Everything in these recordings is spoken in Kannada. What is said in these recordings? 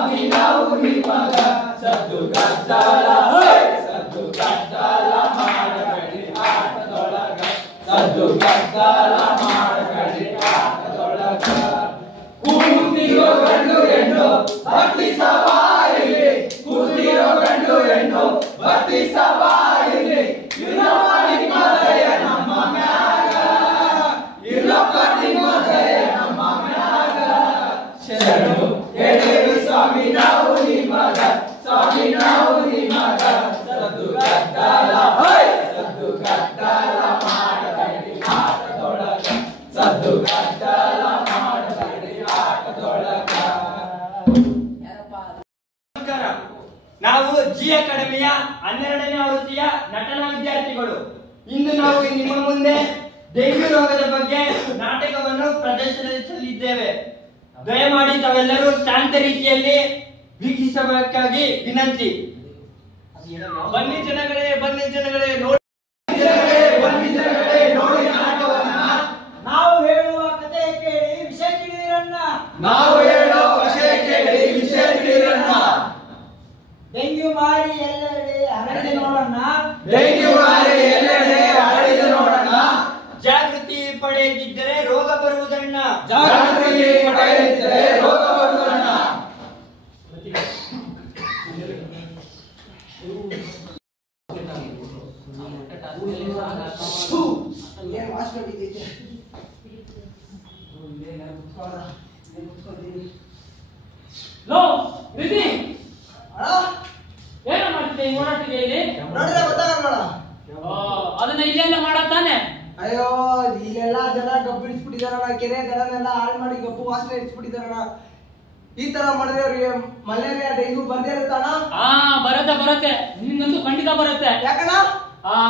ಸ್ವಾಮಿ ನಾವು ನಿಮಗ ಸದ್ದು ಗದ್ದಲ ಸದ್ದು ಗದ್ದಲ ಮಾಡಬೇಡಿ ಆಟದೊಳಗ ಸದ್ದು ಗದ್ದಲ ಮಾಡಬೇಡಿ ಆಟದೊಳಗ ಕೂತಿರೋ ಗಂಡು ಹೆಣ್ಣು ಭಕ್ತಿ ಸವಾರಿಲಿ ಕೂತಿರೋ ಗಂಡು ಹೆಣ್ಣು ಭಕ್ತಿ ಸವಾರಿಲಿ ಇಲ್ಲಪ್ಪ ನಿಮ್ಮ ದಯ ನಮ್ಮ ಮ್ಯಾಗ ಇಲ್ಲಪ್ಪ ನಿಮ್ಮ ದಯ ನಮ್ಮ ಮ್ಯಾಗ ಶರಣು ಹೇಳಿರಿ ಸ್ವಾಮಿ ನಾವು ನಿಮಗ ಸ್ವಾಮಿ ನಾವು ನಿಮಗ ಸದ್ದು ಗದ್ದಲ ಸದ್ದು ಗದ್ದಲ ಮಾಡಬೇಡಿ ಆಟದೊಳಗ ಸದ್ದು ಗದ್ದಲ ಮಾಡಬೇಡಿ ಆಟದೊಳಗ. ನಮಸ್ಕಾರ, ನಾವು ಜಿ ಅಕಾಡೆಮಿಯ 12ನೇ ಆವೃತ್ತಿಯ ನಟನಾ ವಿದ್ಯಾರ್ಥಿಗಳು. ಇಂದು ನಾವು ನಿಮ್ಮ ಮುಂದೆ ಡೆಂಗ್ಯೂ ರೋಗದ ಬಗ್ಗೆ ನಾಟಕವನ್ನು ಪ್ರದರ್ಶಿಸಲಿದ್ದೇವೆ. ದಯಮಾಡಿ ತಾವೆಲ್ಲರೂ ಶಾಂತ ರೀತಿಯಲ್ಲಿ ವೀಕ್ಷಿಸಬೇಕಾಗಿ ವಿನಂತಿ. ಬನ್ನಿ ಜನಗಳೇ ನೋಡಿ ನಾಟಕವನ್ನ. ನಾವು ಹೇಳುವ ಕಥೆ ಕೇಳಿ ವಿಷಯ ತಿಳಿದಿರಣ್ಣ. ನಾವು ಹೇಳೋ ವಿಷಯ ಕೇಳಿ ವಿಷಯ ತಿಳಿದಿರಣ್ಣ. ಡೆಂಗ್ಯೂ ಮಾರಿ ಎಲ್ಲೆಡೆ ಹರಡಿದೆ ನೋಡಣ್ಣ. ಡೆಂಗ್ಯೂ ಮಾರಿ ಎಲ್ಲೆಡೆ ಹರಡಿದೆ ನೋಡಣ್ಣ. ಜಾಗೃತಿ ಪಡೆದಿದ್ದರೆ ರೋಗ ಬರುವುದಣ್ಣ. ಜಾಗೃತಿ ಪಡೆದಿದ್ದರೆ ರೋಗ ಬರುವುದಣ್ಣ. ಏನ್ ವಾಸನೆ ಹೊಡಿತೈತೆ? ಲೋ ರೀತಿ ಅಣ್ಣ, ಏನ ಮಾಡ್ತಿದ್ದೆ ಈ ಓಡಾಟಿಗೆ ಇಲ್ಲಿ? ನೋಡಿದ್ರೆ ಗೊತ್ತಾಗಲ್ಲ. ಅದನ್ನ ಇಲ್ಲೆಲ್ಲ ಮಾಡತ್ತಾನೆ. ಅಯ್ಯೋ, ಇಲ್ಲೆಲ್ಲ ಜನ ಗಬ್ಬು ಇಡ್ಸ್ಬಿಟ್ಟಿದಾರಣ್ಣ. ಕೆರೆ ದಡನೆಲ್ಲ ಹಾಳು ಮಾಡಿ ಗಬ್ಬು ವಾಸನೆ ಇಡ್ಸ್ಬಿಟ್ಟಿದಾರಣ್ಣ. ಈ ತರ ಮಾಡಿದ್ರೆ ಅವ್ರಿಗೆ ಮಲೇರಿಯಾ ಡೆಂಗ್ಯೂ ಬಂದೇ ಇರುತ್ತಣ್ಣ. ಬರುತ್ತೆ ನಿನ್ಗಂತೂ ಖಂಡಿತ ಬರುತ್ತೆ. ಯಾಕಣ್ಣ?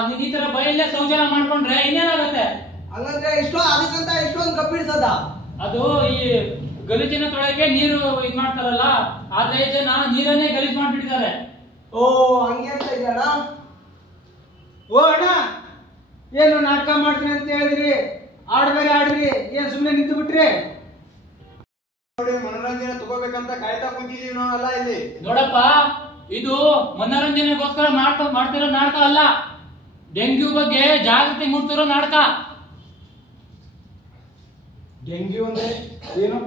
ನೀನ್ ಈ ತರ ಬಯಲ್ಲೇ ಶೌಚಾಲಯ ಮಾಡ್ಕೊಂಡ್ರೆ ಇನ್ನೇನಾಗತ್ತೆ? ಹಂಗಂದ್ರೆ ಅದಕ್ಕಂತ ಇಷ್ಟೊಂದು ಗಬ್ಬು ಇಡ್ಸದ? ಅದು ಈ ಗಲೀಜಿನ ತೊಳೆಗೆ ನೀರು ಇದ್ ಮಾಡ್ತಾರಲ್ಲ, ಆದ್ರೆ ಜನ ನೀರನ್ನೇ ಗಲೀಜ್ ಮಾಡ್ಬಿಟ್ಟಿದ್ದಾರೆ. ಓ, ಹಂಗೆ ಅಂತ ಇದೆಯಣ್ಣ. ಓ ಅಣ್ಣ, ಏನು ನಾಟಕ ಮಾಡ್ತೀನಿ ಅಂತ ಹೇಳಿದ್ರಿ, ಆಡ್ಬೇರೆ ಆಡ್ರಿ, ಏನ್ ಸುಮ್ನೆ ನಿಂತು ಬಿಟ್ರಿ? ನೋಡಿ, ಮನೋರಂಜನೆ ತಗೋಬೇಕಂತ ಕಾಯ್ತಾ ಕುಂತಿದೀವಿ ನಾವೆಲ್ಲ ಇಲ್ಲಿ. ನೋಡಪ್ಪ, ಇದು ಮನೋರಂಜನೆಗೋಸ್ಕರ ಮಾಡ್ತಿರೋ ನಾಟಕ ಅಲ್ಲ, ಡೆಂಗ್ಯೂ ಬಗ್ಗೆ ಜಾಗೃತಿ ಮೂಡ್ತಿರೋ ನಾಟಕ. ಡೆಂಗ್ಯೂ ಅಂದ್ರೆ ಏನು?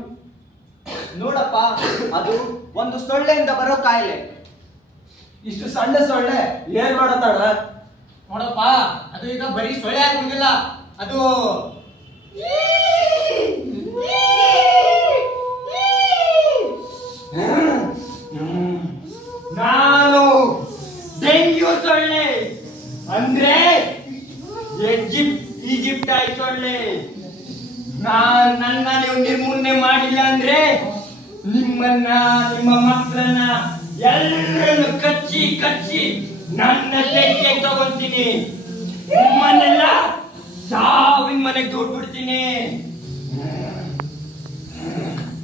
ನೋಡಪ್ಪ, ಅದು ಒಂದು ಸೊಳ್ಳೆಯಿಂದ ಬರೋ ಕಾಯಿಲೆ. ಇಷ್ಟು ಸಣ್ಣ ಸೊಳ್ಳೆ ಏನ್ ಮಾಡತ್ತಾಳ? ನೋಡಪ್ಪ, ಅದು ಈಗ ಬರೀ ಸೊಳ್ಳೆ ಆಗುದಿಲ್ಲ, ಅದು ನಾನು ಡೆಂಗ್ಯೂ ಸೊಳ್ಳೆ ಅಂದ್ರೆ ಈಜಿಪ್ಟಾಯ್ ಸೊಳ್ಳೆ. ನನ್ನ ನೀವು ನಿರ್ಮೂಲನೆ ಮಾಡಿಲ್ಲ ಅಂದ್ರೆ ನಿಮ್ಮ ಮಕ್ಕಳನ್ನ ಎಲ್ಲರನ್ನು ಕಚ್ಚಿ ನನ್ನ ತೆಕ್ಕೆ ತಗೊಂತೀನಿ. ನಿಮ್ಮನ್ನೆಲ್ಲ ಸಾವಿನ ಮನೆಗೆ ದೂಡ್ಬಿಡ್ತೀನಿ.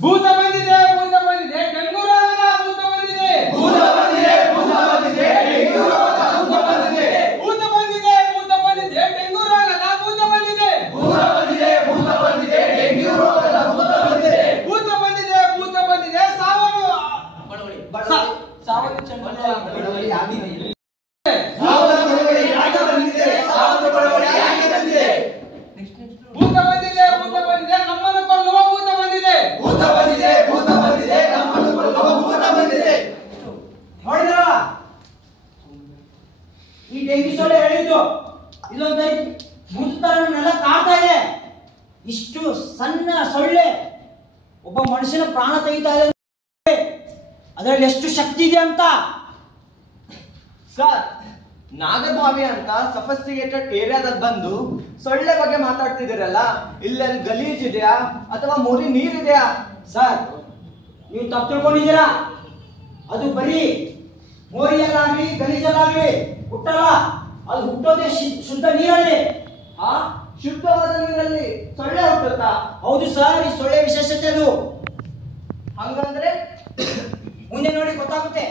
ಭೂತ ಬಂದಿದೆ, ಭೂತ ಬಂದಿದೆ, ಡೆಂಗು ರೋಗದ ಭೂತ ಬಂದಿದೆ, ಭೂತ ಬಂದಿದೆ, ಭೂತ ಬಂದಿದೆ, ಡೆಂಗ್ಯೂ ರೋಗದ ಭೂತ ಬಂದಿದೆ, ಭೂತ ಬಂದಿದೆ, ಭೂತ ಬಂದಿದೆ, ಡೆಂಗು ರೋಗದ ಭೂತ ಬಂದಿದೆ, ಭೂತ ಬಂದಿದೆ, ಭೂತ ಬಂದಿದೆ, ಡೆಂಗ್ಯೂ ರೋಗದ ಭೂತ ಬಂದಿದೆ, ಭೂತ ಬಂದಿದೆ, ಭೂತ ಬಂದಿದೆ, ಸಾವನ್ನು ಬಡವಳಿ ಆಗಿದೆ. ಸಾವನ್ನ ಬಡವಳಿ ಯಾಕೆ ಬಂದಿದೆ? ಸಾವನ್ನ ಬಡವಳಿ ಯಾಕೆ ಬಂದಿದೆ? ಭೂತ ಬಂದಿದೆ, ಭೂತ ಬಂದಿದೆ, ನಮ್ಮನ್ನು ಕೊಲ್ಲುವ ಭೂತ ಬಂದಿದೆ, ಭೂತ ಬಂದಿದೆ, ಭೂತ ಬಂದಿದೆ, ನಮ್ಮನ್ನು ಕೊಲ್ಲುವ ಭೂತ ಬಂದಿದೆ. ನೋಡಿದ್ರ, ಈ ಡೆಂಗಿ ಸೊಳ್ಳೆ ಹೇಳಿದ್ದು ಇಲ್ಲೊಂದು ಭೂತರನ್ನೆಲ್ಲ ಕಾಡ್ತಾ ಇದೆ. ಇಷ್ಟು ಸಣ್ಣ ಸೊಳ್ಳೆ ಒಬ್ಬ ಮನುಷ್ಯನ ಪ್ರಾಣ ತೆಗಿತಾ ಇದೆ. ಅದರಲ್ಲಿ ಎಷ್ಟು ಶಕ್ತಿ ಇದೆ ಅಂತ. ಸರ್, ನಾಗಭಾವಿ ಅಂತ ಸಫಿಸ್ಟಿಕೇಟೆಡ್ ಏರಿಯಾದಲ್ಲಿ ಬಂದು ಸೊಳ್ಳೆ ಬಗ್ಗೆ ಮಾತಾಡ್ತಿದ್ದೀರಲ್ಲ, ಇಲ್ಲೆಲ್ಲಿ ಗಲೀಜ್ ಇದೆಯಾ ಅಥವಾ ಮುರಿ ನೀರಿದೆಯಾ? ಸರ್, ನೀವು ತಪ್ಪು ತಿಳ್ಕೊಂಡಿದ್ದೀರಾ. ಅದು ಬರೀ ಮೋರಿಯಲ್ಲಾಗ್ಲಿ ಗಲೀಜಲ್ಲಾಗ್ಲಿ ಹುಟ್ಟಲ್ಲ. ಅದು ಹುಟ್ಟೋದೇ ಶುದ್ಧ ನೀರಲ್ಲಿ. ಆ ಶುದ್ಧವಾದ ನೀರಲ್ಲಿ ಸೊಳ್ಳೆ ಹುಟ್ಟುತ್ತಾ? ಹೌದು ಸರ್, ಈ ಸೊಳ್ಳೆ ವಿಶೇಷತೆ ಅದು. ಹಂಗಂದ್ರೆ ಮುಂದೆ ನೋಡಿ ಗೊತ್ತಾಗುತ್ತೆ.